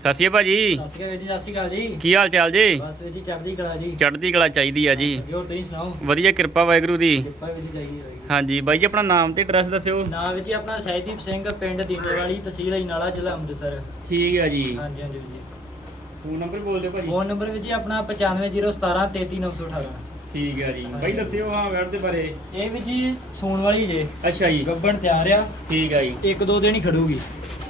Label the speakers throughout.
Speaker 1: ਸਤਿ ਸ਼੍ਰੀ ਅਕਾਲ ਜੀ
Speaker 2: ਸਤਿ ਸ਼੍ਰੀ ਅਕਾਲ ਜੀ ਸਤਿ ਸ਼੍ਰੀ ਅਕਾਲ ਜੀ।
Speaker 1: ਕੀ ਹਾਲ ਚਾਲ ਜੀ?
Speaker 2: ਬਸ ਵੀਰ ਜੀ ਚੜ੍ਹਦੀ ਕਲਾ ਜੀ।
Speaker 1: ਚੜ੍ਹਦੀ ਕਲਾ ਚਾਹੀਦੀ ਆ ਜੀ।
Speaker 2: ਹੋਰ ਤੁਸੀਂ ਸੁਣਾਓ?
Speaker 1: ਵਧੀਆ ਕਿਰਪਾ ਵਾਹਿਗੁਰੂ ਦੀ।
Speaker 2: ਕਿਰਪਾ ਵੀਰ ਜੀ ਚਾਹੀਦੀ
Speaker 1: ਹਾਂਜੀ ਬਾਈ ਜੀ ਆਪਣਾ ਨਾਮ ਤੇ ਐਡਰੈਸ ਦੱਸਿਓ।
Speaker 2: ਨਾਮ ਵੀਰ ਜੀ ਆਪਣਾ ਸਹਿਜਦੀਪ ਸਿੰਘ ਪਿੰਡ ਦੀਨੇਵਾਲੀ ਤਹਿਸੀਲ ਅਜਨਾਲਾ ਜ਼ਿਲ੍ਹਾ ਅੰਮ੍ਰਿਤਸਰ।
Speaker 1: ਠੀਕ ਆ ਜੀ।
Speaker 2: ਹਾਂਜੀ ਹਾਂਜੀ ਵੀਰ ਜੀ।
Speaker 1: ਫੋਨ ਨੰਬਰ ਬੋਲ ਦਿਓ ਭਾਜੀ।
Speaker 2: ਫੋਨ ਨੰਬਰ ਵੀਰ ਜੀ ਆਪਣਾ 950173 33918
Speaker 1: ਠੀਕ ਆ ਜੀ। ਬਾਈ ਦੱਸਿਓ ਹਾਂ ਵੈਟ ਦੇ ਬਾਰੇ।
Speaker 2: ਇਹ ਵੀਰ ਜੀ ਸੂਣ ਵਾਲੀ ਜੇ।
Speaker 1: ਅੱਛਾ ਜੀ।
Speaker 2: ਗੱਬਣ ਤਿਆਰ ਆ।
Speaker 1: ਠੀਕ ਆ ਜੀ।
Speaker 2: ਇੱਕ ਦੋ ਦਿਨ ਹੀ ਖੜੂਗੀ।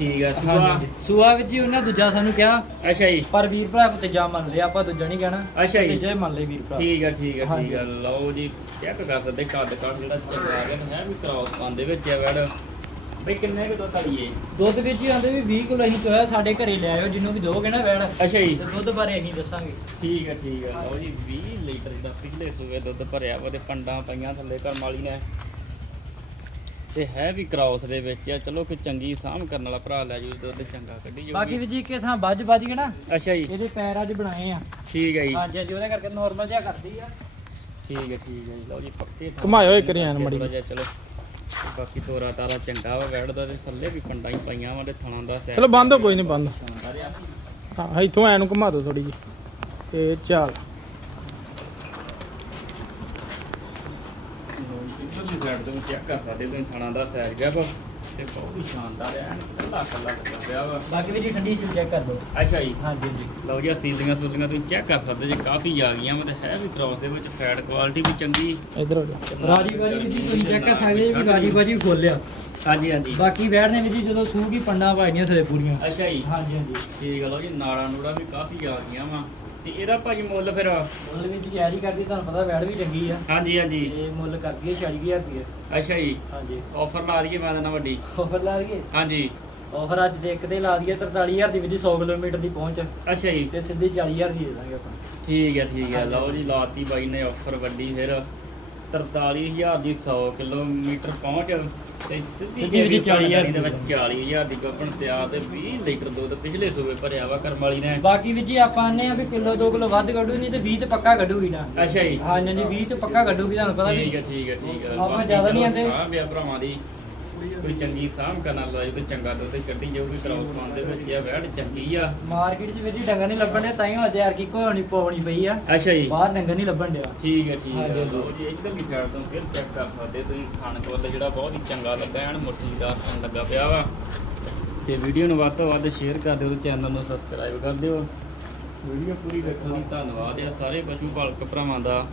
Speaker 1: ਠੀਕ ਆ ਸੁਭਾ
Speaker 2: ਹਾਂਜੀ। ਸੂਆ ਵੀਰ ਜੀ ਉਹਨਾਂ ਦੂਜਾ ਸਾਨੂੰ ਕਿਹਾ
Speaker 1: ਅੱਛਾ ਜੀ।
Speaker 2: ਪਰ ਵੀਰ ਭਰਾ ਕੋ ਤੀਜਾ ਮੰਨ ਲਿਆ ਆਪਾਂ ਦੂਜਾ ਨਹੀਂ ਕਹਿਣਾ।
Speaker 1: ਅੱਛਾ ਜੀ।
Speaker 2: ਤੀਜਾ ਹੀ ਮੰਨ ਲਏ ਵੀਰ ਭਰਾ।
Speaker 1: ਠੀਕ ਆ ਠੀਕ ਆ। ਠੀਕ ਆ। ਲਓ ਜੀ ਚੈੱਕ ਕਰ ਸਕਦੇ ਕੱਦ ਕੱਦ ਜਿਹੜਾ ਚੰਗਾ ਆ ਗਿਆ ਹੈ ਵੀ ਕ੍ਰਾਸ ਪਾਉਂਦੇ ਵਿੱਚ ਆ ਵੈੜ। ਬਈ ਕਿੰਨੇ ਕੁ ਦੁੱਧ ਵਾਲੀ ਏ
Speaker 2: ਦੁੱਧ ਵੀਰ ਜੀ ਆਂਦੇ ਵੀ 20 ਕਿਲੋ ਅਸੀਂ ਚੋਇਆ ਸਾਡੇ ਘਰੇ ਲੈ ਆਇਓ ਜਿਹਨੂੰ ਵੀ ਦੋਗੇ ਨਾ ਵੈੜ।
Speaker 1: ਅੱਛਾ ਜੀ।
Speaker 2: ਤੇ ਦੁੱਧ ਬਾਰੇ ਅਸੀਂ ਦੱਸਾਂਗੇ।
Speaker 1: ਠੀਕ ਹੈ ਠੀਕ ਹੈ ਲਓ ਜੀ 20 ਲੀਟਰ ਦਾ ਪਿਛਲੇ ਸੂਏ ਦੁੱਧ ਭਰਿਆ ਵਾ ਤੇ ਪੰਡਾਂ ਪਈਆਂ ਥੱਲੇ ਕਰਮ ਵਾਲੀ ਨੇ। ਤੇ ਹੈ ਵੀ ਕ੍ਰਾਸ ਦੇ ਵਿੱਚ ਆ। ਚਲੋ ਕਿ ਚੰਗੀ ਸਾਂਭ ਕਰਨ ਵਾਲਾ ਭਰਾ ਲੈ ਜੂ ਦੁੱਧ ਚੰਗਾ ਕੱਢੀ
Speaker 2: ਬਾਕੀ
Speaker 1: ਜਾਊਗੀ
Speaker 2: ਵੀ ਜੀ ਕਿ ਥਾਂ ਵੱਜ ਵੱਜ ਕੇ ਨਾ
Speaker 1: ਅੱਛਾ ਜੀ।
Speaker 2: ਇਹਦੇ ਪੈਰ ਅੱਜ ਬਣਾਏ ਆ।
Speaker 1: ਠੀਕ ਹੈ ਜੀ।
Speaker 2: ਹਾਂਜੀ ਹਾਂਜੀ ਉਹਦੇ ਕਰਕੇ ਨਾਰਮਲ ਜਿਹਾ ਕਰਦੀ ਆ।
Speaker 1: ਠੀਕ ਹੈ ਠੀਕ ਹੈ ਜੀ। ਲਓ ਜੀ ਪੱਕੇ ਥਾਂ
Speaker 3: ਘੁਮਾਇਓ ਇੱਕ ਰਿਆਨ
Speaker 1: ਥੋੜ੍ਹਾ
Speaker 3: ਮੜੀ।
Speaker 1: ਜਿਹਾ ਚਲੋ। ਬਾਕੀ ਤੋਰਾ ਤਾਰਾ ਚੰਗਾ ਵਾ ਵੈੜਦਾ ਤੇ ਥੱਲੇ ਵੀ ਪੰਡਾਂ ਹੀ ਪਈਆਂ ਵਾ ਤੇ ਥਣਾ ਦਾ ਸੈਟ
Speaker 3: ਚਲੋ ਬੰਦ ਹੋ ਕੋਈ ਨਹੀਂ ਬੰਦ। ਹਾਂ ਇੱਥੋਂ ਐ ਨੂੰ ਘੁਮਾ ਦਿਓ ਥੋੜੀ ਜੀ ਤੇ ਚੱਲ।
Speaker 1: ਇਧਰਲੀ ਸਾਈਡ ਤੋਂ ਚੈੱਕ ਕਰ ਸਕਦੇ ਤੁਸੀਂ ਥਣਾ ਦਾ ਸਾਈਜ਼ ਗਿਆ ਵਾ। ਤੇ ਬਹੁਤ ਹੀ ਸ਼ਾਨਦਾਰ ਐ ਕੱਲਾ ਕੱਲਾ ਲੱਗਾ ਪਿਆ ਵਾ।
Speaker 2: ਬਾਕੀ ਵੀ ਜੀ ਠੰਡੀ ਸੀ ਚੈੱਕ ਕਰ ਲਓ।
Speaker 1: ਅੱਛਾ ਜੀ।
Speaker 2: ਹਾਂਜੀ ਹਾਂਜੀ।
Speaker 1: ਲਓ ਜੀ ਸੀਲੀਆਂ ਸੂਲੀਆਂ ਤੁਸੀਂ ਚੈੱਕ ਕਰ ਸਕਦੇ ਜੇ ਕਾਫੀ ਆ ਗਈਆਂ ਵਾ ਤੇ ਹੈ ਵੀ ਕ੍ਰਾਸ ਦੇ ਵਿੱਚ ਫੈਟ ਕੁਆਲਿਟੀ ਵੀ ਚੰਗੀ।
Speaker 3: ਇੱਧਰ ਹੋ ਜਾ।
Speaker 2: ਰਾਜੀ ਬਾਜੀ ਜੀ ਤੁਸੀਂ ਚੈੱਕ ਕਰ ਸਕਦੇ ਜੀ ਵੀ ਰਾਜੀ ਬਾਜੀ ਵੀ ਖੋਲਿਆ
Speaker 1: ਹਾਂਜੀ ਹਾਂਜੀ।
Speaker 2: ਬਾਕੀ ਬੈਠ ਨੇ ਵੀ ਜੀ ਜਦੋਂ ਸੂਗੀ ਪੰਡਾਂ ਭਾਈਆਂ ਥਲੇ ਪੂਰੀਆਂ।
Speaker 1: ਅੱਛਾ ਜੀ।
Speaker 2: ਹਾਂਜੀ ਹਾਂਜੀ।
Speaker 1: ਠੀਕ ਆ ਲਓ ਜੀ ਨਾੜਾ ਨੂੜਾ ਵੀ ਕਾਫੀ ਆ ਗਈਆਂ ਵਾ। ਤੇ ਇਹਦਾ ਭਾਜੀ ਮੁੱਲ ਫਿਰ
Speaker 2: ਮੁੱਲ ਵੀ ਐਰੀ ਕਰਦੀ ਤੁਹਾਨੂੰ ਪਤਾ ਬੈਠ ਵੀ ਚੰਗੀ ਆ।
Speaker 1: ਹਾਂਜੀ ਹਾਂਜੀ।
Speaker 2: ਤੇ ਮੁੱਲ ਕਰਦੀ ਹੈ 40000 ਰੁਪਏ
Speaker 1: ਅੱਛਾ ਜੀ।
Speaker 2: ਹਾਂਜੀ।
Speaker 1: ਆਫਰ ਲਾ ਦਈਏ ਮੈਂ ਨਾ ਵੱਡੀ।
Speaker 2: ਆਫਰ ਲਾ ਦਈਏ?
Speaker 1: ਹਾਂਜੀ।
Speaker 2: ਆਫਰ ਅੱਜ ਦੇ ਇੱਕ ਤੇ ਲਾ ਦਈਏ 43000 ਦੀ ਵੀ ਜੀ 100 ਕਿਲੋਮੀਟਰ ਦੀ ਪਹੁੰਚ।
Speaker 1: ਅੱਛਾ ਜੀ।
Speaker 2: ਤੇ ਸਿੱਧੀ 40000 ਦੀ ਦੇ ਦਾਂਗੇ ਆਪਾਂ।
Speaker 1: ਠੀਕ ਹੈ ਠੀਕ ਹੈ। ਲਓ ਜੀ ਲਾਤੀ ਬਾਈ ਨੇ ਆਫਰ ਵੱਡੀ ਫਿਰ। 43000 ਦੀ 100 ਕਿਲੋਮੀਟਰ ਪਹੁੰਚ ਤੇ ਸਿੱਧੀ
Speaker 2: ਵਿੱਚ 40,000
Speaker 1: ਦੇ ਵਿੱਚ 40000 ਦੀ ਗੱਪਣ ਤਿਆਰ ਤੇ 20 ਲੀਟਰ ਦੁੱਧ ਪਿਛਲੇ ਸੂਬੇ ਭਰਿਆ ਵਾ ਕਰਮ ਵਾਲੀ ਨੇ।
Speaker 2: ਬਾਕੀ ਵੀ ਜੀ ਆਪਾਂ ਆਨੇ ਆ ਵੀ ਕਿਲੋ 2 ਕਿਲੋ ਵੱਧ ਕੱਢੂ ਨਹੀਂ ਤੇ 20 ਤੇ ਪੱਕਾ ਕੱਢੂਗੀ ਨਾ।
Speaker 1: ਅੱਛਾ ਜੀ।
Speaker 2: ਹਾਂਜੀ ਜੀ 20 ਤੇ ਪੱਕਾ ਕੱਢੂਗੀ ਤੁਹਾਨੂੰ ਪਤਾ
Speaker 1: ਠੀਕ
Speaker 2: ਵੀ
Speaker 1: ਹੈ ਠੀਕ ਹੈ ਠੀਕ ਹੈ।
Speaker 2: ਆਪਾਂ ਜ਼ਿਆਦਾ ਨਹੀਂ ਆਂਦੇ।
Speaker 1: ਆ ਭਰਾਵਾਂ ਦੀ। ਕੋਈ ਚੰਗੀ ਸਾਂਭ ਕਰਨ ਵਾਲਾ ਜੇ ਕੋਈ ਚੰਗਾ ਦੁੱਧ ਕੱਢੀ ਜਾਊਗੀ ਕਰਾਉ ਪਾਉਂਦੇ ਵਿੱਚ ਆ ਵੈੜ ਚੰਗੀ ਆ।
Speaker 2: ਮਾਰਕੀਟ 'ਚ ਵੀ ਜੀ ਡੰਗਰ ਨਹੀਂ ਲੱਭਣ ਤਾਂ ਹੀ ਅੱਜ ਯਾਰ ਕੀ ਕੋਣੀ ਪਾਉਣੀ ਪਈ ਆ।
Speaker 1: ਅੱਛਾ ਜੀ।
Speaker 2: ਬਾਹਰ ਡੰਗਰ ਨਹੀਂ ਲੱਭਣ ਡਿਆ।
Speaker 1: ਠੀਕ ਹੈ ਠੀਕ ਹੈ ਜੀ ਇਧਰਲੀ ਸਾਈਡ ਤੋਂ ਫਿਰ ਚੈੱਕ ਕਰ ਸਕਦੇ ਤੁਸੀਂ ਖਾਣ ਕੋਲ ਜਿਹੜਾ ਬਹੁਤ ਹੀ ਚੰਗਾ ਲੱਗਾ ਐਨ ਮੁੱਠੀਦਾਰ ਖਾਣ ਲੱਗਾ ਪਿਆ ਵਾ। ਤੇ ਵੀਡੀਓ ਨੂੰ ਵੱਧ ਤੋਂ ਵੱਧ ਸ਼ੇਅਰ ਕਰ ਦਿਓ ਤੇ ਚੈਨਲ ਨੂੰ ਸਬਸਕ੍ਰਾਈਬ ਕਰ ਦਿਓ। ਵੀਡੀਓ ਪੂਰੀ ਵੇਖਣ ਲਈ ਧੰਨਵਾਦ ਆ ਸਾਰੇ ਪਸ਼ੂ ਪਾਲਕ ਭਰਾਵਾਂ ਦਾ।